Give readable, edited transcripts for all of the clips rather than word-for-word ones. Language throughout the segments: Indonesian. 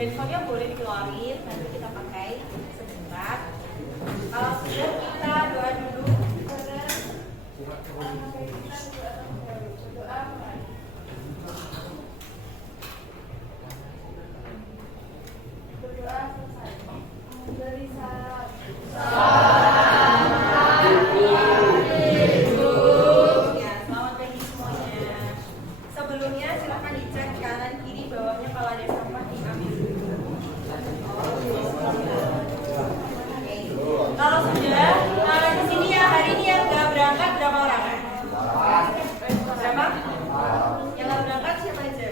Handphonenya boleh dikeluarin, nanti kita pakai sebentar. Kalau sudah kita doa dulu. Berdoa selesai. Dari salam. Ya, selamat pagi semuanya. Sebelumnya silahkan dicek kanan kiri bawahnya, kalau ada sampah diambil dulu. Kalau sudah, di sini ya hari ini yang nggak berangkat berapa orang? Berapa? Yang nggak berangkat siapa aja?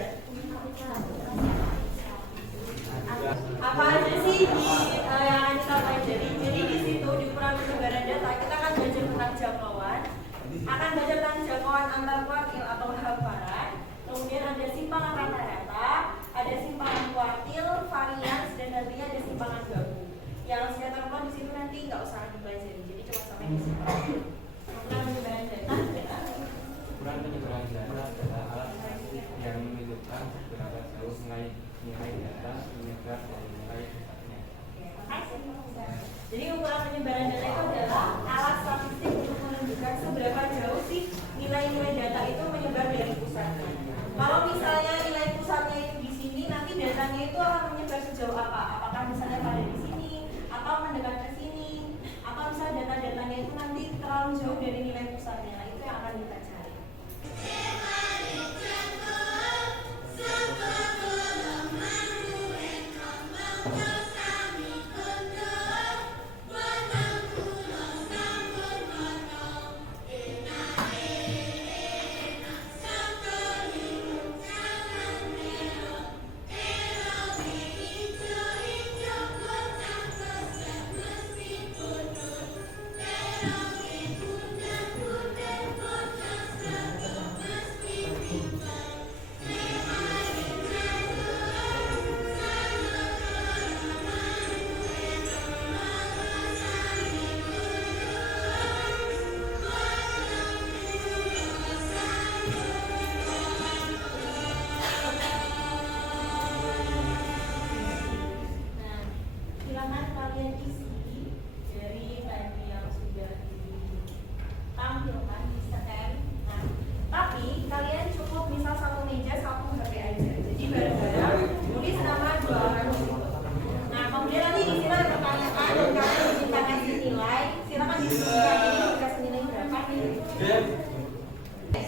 Apa aja sih yang akan kita pelajari? Jadi di situ di ukuran penyebaran data kita akan belajar tentang jangkauan, akan belajar tentang jangkauan antar kuartil atau hafalan, kemudian ada simpangan rata-rata, ada simpangan kuartil, varians, dan nantinya ada simpangan gabung. Yang scatter plot di situ nanti nggak usah dipelajari, jadi cuma sampai di situ. Ukuran penyebaran data. Ukuran penyebaran data adalah alat yang menunjukkan seberapa jauh nilai data menyebar dari nilai pusatnya. Jadi ukuran penyebaran data itu adalah alat statistik untuk menunjukkan seberapa jauh sih nilai-nilai data itu menyebar dari pusatnya. Kalau misalnya nilai pusatnya itu di sini, nanti datanya itu akan menyebar sejauh apa? Apakah misalnya pada di sini, atau mendekat ke sini, atau misalnya data-datanya itu nanti terlalu jauh dari nilai pusatnya. Nah, itu yang akan kita cari.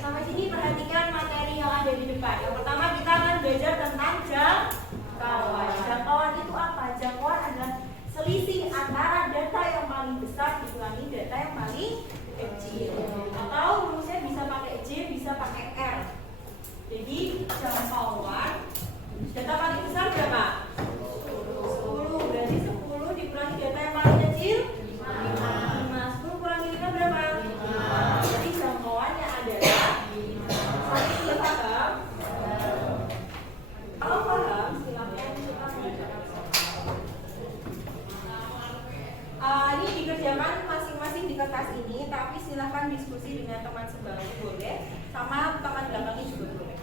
Sampai sini perhatikan materi yang ada di depan. Yang pertama kita akan belajar tentang jangkauan. Jangkauan itu apa? Jangkauan adalah selisih antara data yang paling besar dikurangi data yang paling kecil. Atau rumusnya bisa pakai J, bisa pakai R. Jadi jangkauan data paling besar berapa? 10. Berarti 10 dikurangi data yang paling kecil 5. 10 kurangi 5 berapa? 5. Jadi jangkauannya adalah sampai paham? Kalau paham silahkan kita mengerjakan. Ini dikerjakan masing-masing di kertas ini, tapi silahkan diskusi dengan teman sebangku boleh, sama teman belakangnya juga boleh.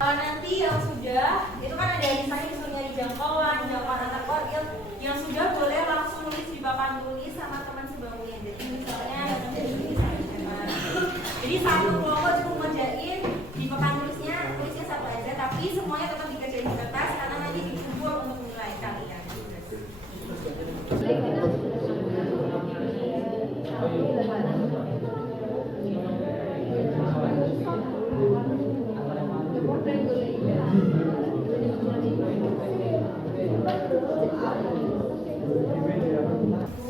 Nanti yang sudah, itu kan ada misalnya disuruh nyari jangkauan antar kuartil, yang sudah boleh langsung nulis di papan tulis sama teman sebangkunya. Jadi misalnya jadi satu kelompok cukup ngerjain di papan tulisnya satu aja, tapi semuanya tetap dikerjain di kertas karena nanti dikumpul untuk nilai kalian.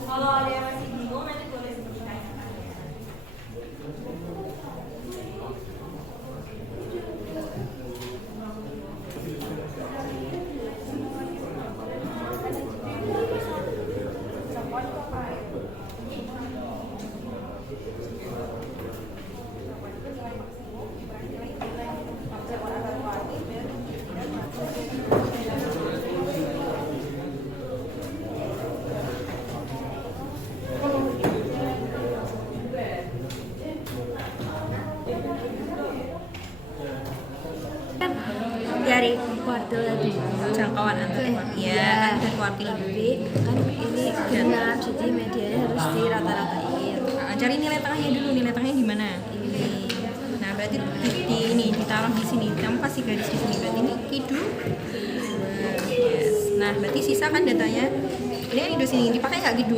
Kalau ada yang masih bingung nanti boleh seperti tanya-tanya. dari kuartil tadi. Jangkauan antar kuartil. Iya, kan dan kuartil Tapi kan ini genap, jadi medianya harus dirata-ratain. cari nilai tengahnya dulu, nilai tengahnya gimana? Ini. Nah, berarti ini ditaruh di sini. Kamu kasih garis di sini. Berarti ini Q2. Yes. Nah, berarti sisa kan datanya. Ini kan di sini dipakai nggak Q2?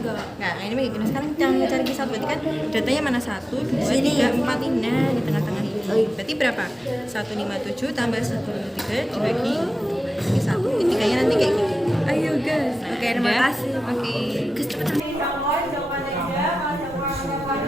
Enggak. Nah, ini begini. Sekarang jangan cari Q1. Berarti kan datanya mana? 1, 2, 3, 4 ini. Nah, di tengah-tengah ini. Berarti berapa? 157 tambah 153 dibagi 1. Tiganya nanti kayak gini. Ayo guys. Oke, terima Udah? kasih. Oke. Guys, cepetan. Jangkauan jawaban aja, kalau jangkauan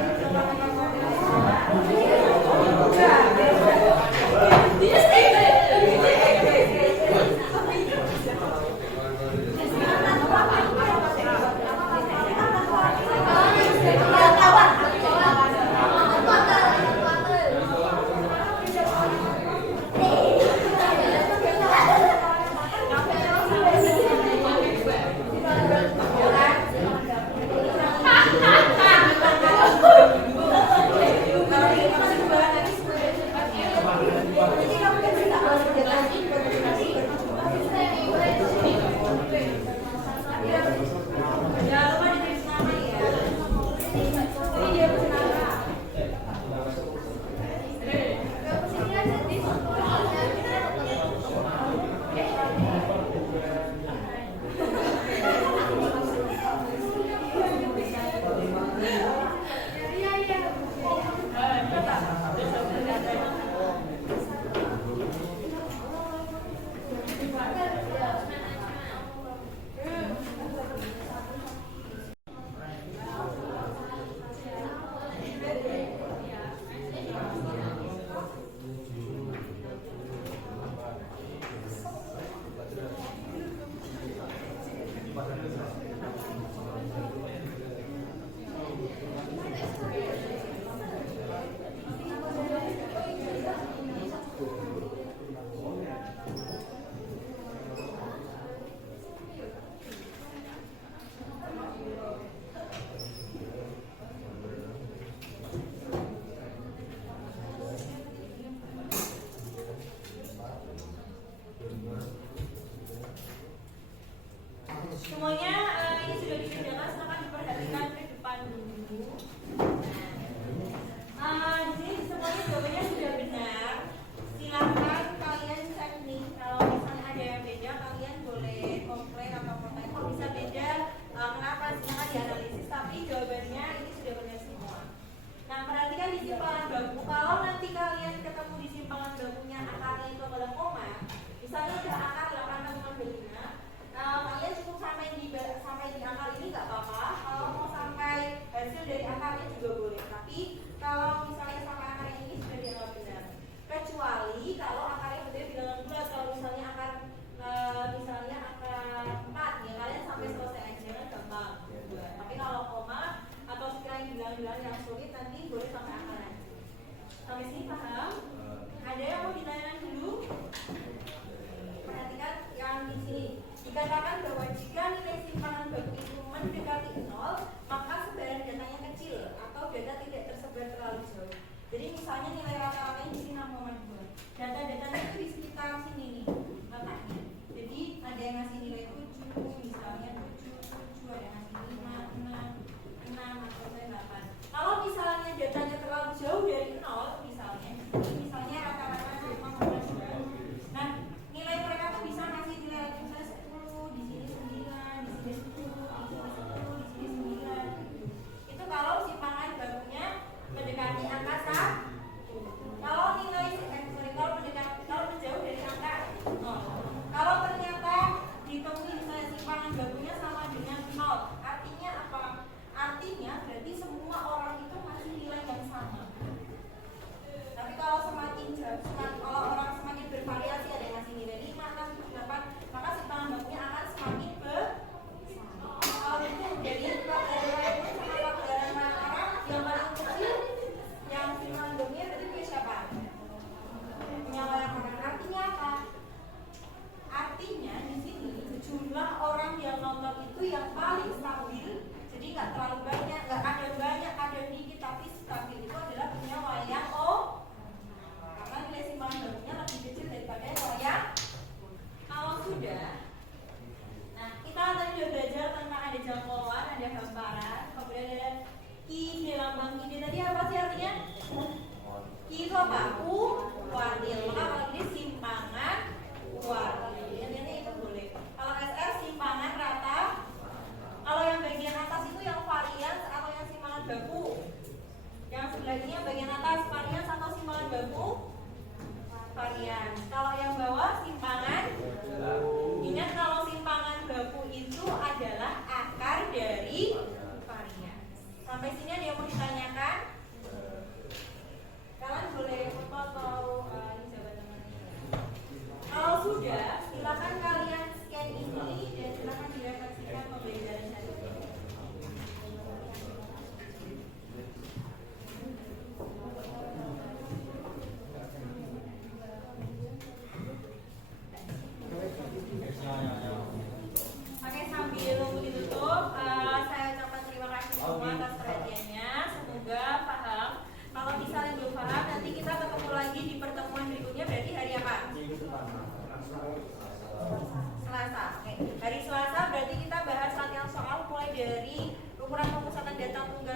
Selasa. Oke. Hari Selasa berarti kita bahas latihan soal mulai dari ukuran pemusatan data tunggal